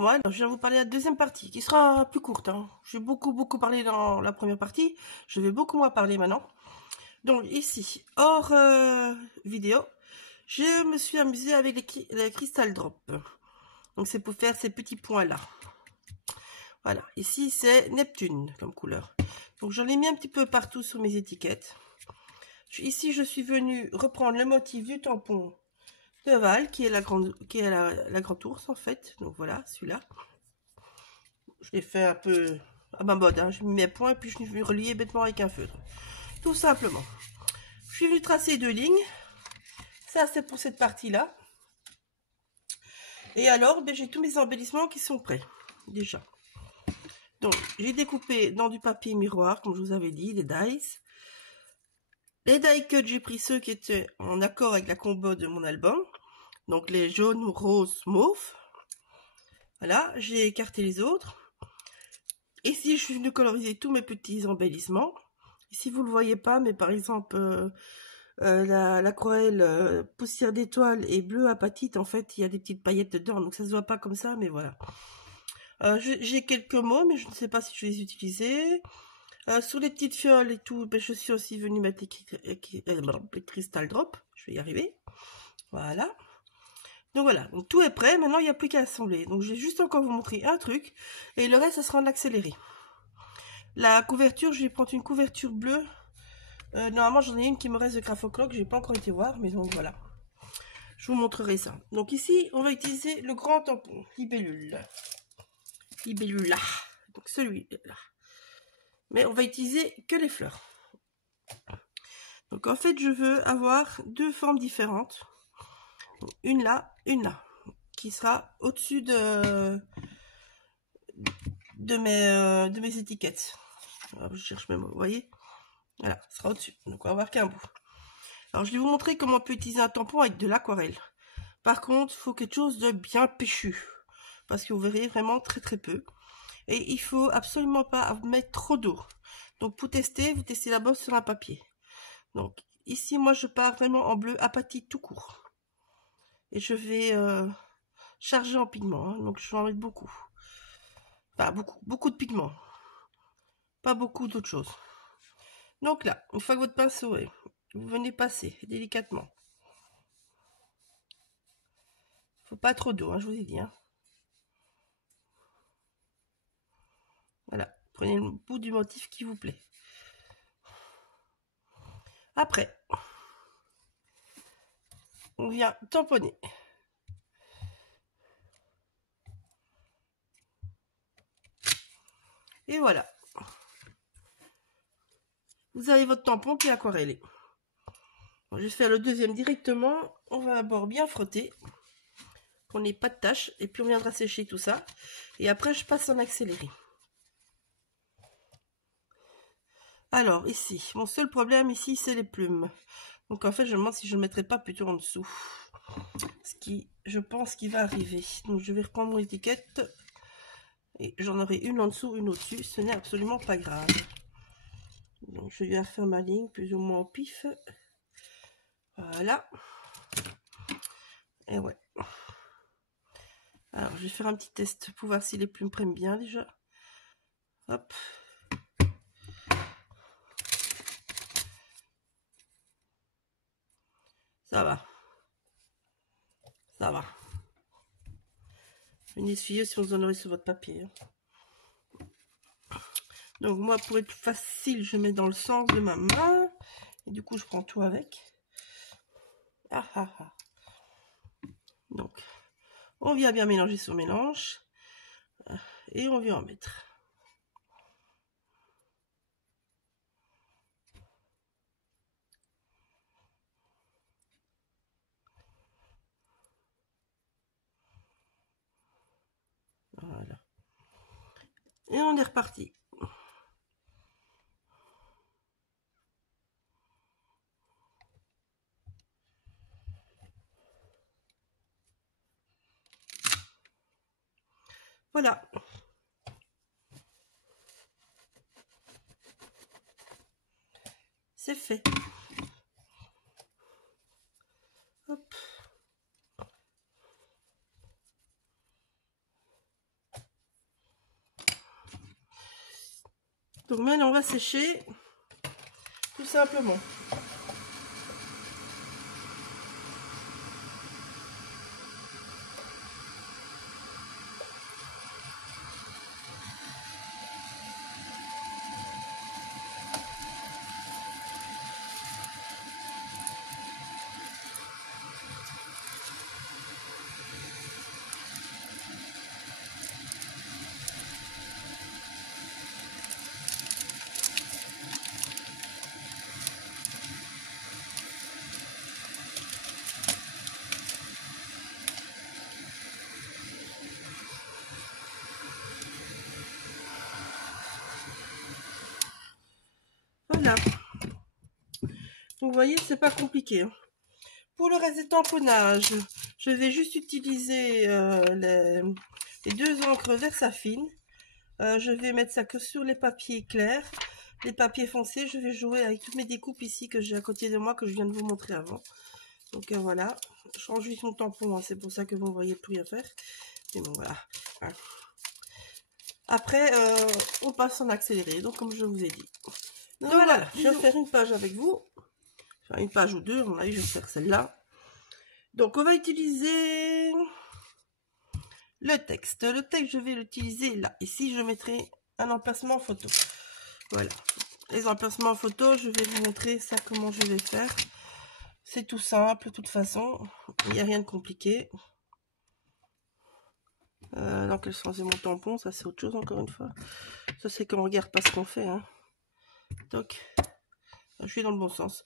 Moi, je vais vous parler de la deuxième partie, qui sera plus courte. Hein. J'ai beaucoup parlé dans la première partie. Je vais beaucoup moins parler maintenant. Donc ici, hors vidéo, je me suis amusée avec les Crystal Drop. Donc c'est pour faire ces petits points-là. Voilà, ici c'est Neptune comme couleur. Donc j'en ai mis un petit peu partout sur mes étiquettes. Ici, je suis venue reprendre le motif du tampon de Val, qui est la grande ours en fait. Donc voilà, celui-là. Je l'ai fait un peu à ma mode, hein. J'ai mis mes points et puis je suis venu relier bêtement avec un feutre. Tout simplement. Je suis venu tracer deux lignes. Ça, c'est pour cette partie-là. Et alors, ben, j'ai tous mes embellissements qui sont prêts, déjà. Donc, j'ai découpé dans du papier miroir, comme je vous avais dit, les dies. Les die cuts, j'ai pris ceux qui étaient en accord avec la combo de mon album. Donc, les jaunes, roses, mauves. Voilà, j'ai écarté les autres. Ici, je suis venue coloriser tous mes petits embellissements. Ici, vous ne le voyez pas, mais par exemple, l'aquarelle poussière d'étoile et bleu apatite, en fait, il y a des petites paillettes dedans, donc ça se voit pas comme ça, mais voilà. J'ai quelques mots, mais je ne sais pas si je vais les utiliser. Sur les petites fioles et tout, ben, je suis aussi venue mettre les Crystal Drop. Je vais y arriver. Voilà. Donc voilà, donc tout est prêt, maintenant il n'y a plus qu'à assembler. Donc je vais juste encore vous montrer un truc, et le reste, ça sera en accéléré. La couverture, je vais prendre une couverture bleue. Normalement, j'en ai une qui me reste de Graphoclock, j'ai pas encore été voir, mais donc voilà. Je vous montrerai ça. Donc ici, on va utiliser le grand tampon, Libellule. Libellula. Donc celui-là. Mais on va utiliser que les fleurs. Donc en fait, je veux avoir deux formes différentes. Une là, qui sera au-dessus de mes étiquettes. Alors, je cherche mes mots, vous voyez? Voilà, ça sera au-dessus. Donc on va avoir qu'un bout. Alors je vais vous montrer comment on peut utiliser un tampon avec de l'aquarelle. Par contre, il faut quelque chose de bien péchu. Parce que vous verrez vraiment très peu. Et il faut absolument pas mettre trop d'eau. Donc pour tester, vous testez d'abord sur un papier. Donc ici, moi je pars vraiment en bleu apatite tout court. Et je vais charger en pigments. Hein. Donc je vais en mettre beaucoup. Enfin beaucoup de pigments. Pas beaucoup d'autres choses. Donc là, une fois que votre pinceau est, vous venez passer délicatement. Faut pas trop d'eau, hein, je vous ai dit. Hein. Voilà, prenez le bout du motif qui vous plaît. Après, on vient tamponner. Et voilà. Vous avez votre tampon qui est aquarellé. Bon, je vais faire le deuxième directement. On va d'abord bien frotter. Qu'on n'ait pas de taches. Et puis on viendra sécher tout ça. Et après, je passe en accéléré. Alors, ici, mon seul problème ici, c'est les plumes. Donc en fait, je me demande si je ne mettrai pas plutôt en dessous. Ce qui, je pense, qu'il va arriver. Donc je vais reprendre mon étiquette. Et j'en aurai une en dessous, une au-dessus. Ce n'est absolument pas grave. Donc je vais faire ma ligne plus ou moins au pif. Voilà. Et ouais. Alors je vais faire un petit test pour voir si les plumes prennent bien déjà. Hop. Ça va. Ça va. Une essuyeuse si vous en aurez sur votre papier. Donc moi, pour être facile, je mets dans le sens de ma main. Et du coup, je prends tout avec. Ah ah ah. Donc, on vient bien mélanger son mélange. Et on vient en mettre. Voilà. Et on est reparti. Voilà. C'est fait. Hop. Donc maintenant on va sécher tout simplement. Voilà. Donc vous voyez, c'est pas compliqué. Pour le reste des tamponnages, je vais juste utiliser les deux encres Versafine. Je vais mettre ça que sur les papiers clairs. Les papiers foncés, je vais jouer avec toutes mes découpes ici que j'ai à côté de moi, que je viens de vous montrer avant. Donc voilà, je change juste mon tampon, hein, c'est pour ça que vous ne voyez plus rien faire. Mais bon, voilà. Après, on passe en accéléré, donc comme je vous ai dit. Donc voilà, je vais faire une page avec vous. Enfin, une page ou deux, on a eu, je vais faire celle-là. Donc on va utiliser le texte. Le texte, je vais l'utiliser là. Ici, je mettrai un emplacement photo. Voilà. Les emplacements photo, je vais vous montrer ça, comment je vais faire. C'est tout simple, de toute façon. Il n'y a rien de compliqué. Dans quel sens est mon tampon? Ça, c'est autre chose, encore une fois. Ça, c'est qu'on regarde pas ce qu'on fait. Hein. Donc, je suis dans le bon sens.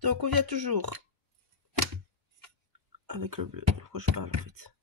Donc, on vient toujours avec le bleu. Pourquoi je parle, en fait?